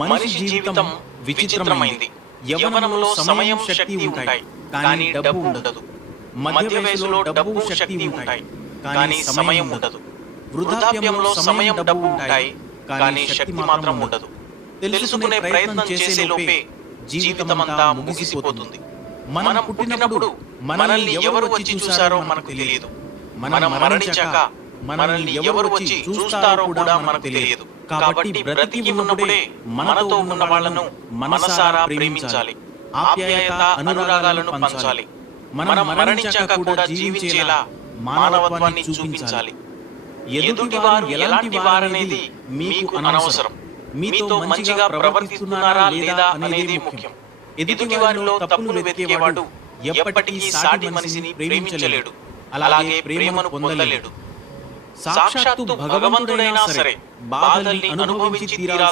మనిషి జీవితం విచిత్రమైంది. యవ్వనంలో సమయం, శక్తి ఉంటాయి, కానీ డబ్బు ఉండదు. మధ్య వయసులో డబ్బు, శక్తి ఉంటాయి, కానీ సమయం ఉండదు. వృద్ధాప్యంలో సమయం, డబ్బు ఉంటాయి, కానీ శక్తి మాత్రం ఉండదు. తెలుసుకునే ప్రయత్నం చేసే లోపే జీవితమంతా ముగిసిపోతుంది. మనం పుట్టినప్పుడు మనల్ని ఎవరు వచ్చి చూశారో మనకు తెలియదు. మనం మరణించాక మనల్ని ఎవరు వచ్చి చూస్తారో కూడా మనకు తెలియదు. కాబట్టి బ్రతికి ఉన్నప్పుడే మనతో ఉన్న వాళ్ళను మనసారా ప్రేమించాలి, ఆప్యాయత అనురాగాలను పంచాలి. మనం మరణించాక కూడా జీవించేలా మానవత్వాన్ని చూపించాలి. ఎదుటి వారు ఎలాంటి వారనేది మీకు అనవసరం. మీతో మంచిగా ప్రవర్తిస్తున్నారా లేదా అనేది ముఖ్యం. ఎదుటి వారిలో తప్పులు వెతికేవాడు ఎప్పటికీ సాటి మనిషిని ప్రేమించలేడు, అలాగే ప్రేమను పొందలేడు. సాక్షాత్తు భగవంతుడైనా సరే బాధల్ని అనుభవించి తీరాల్సి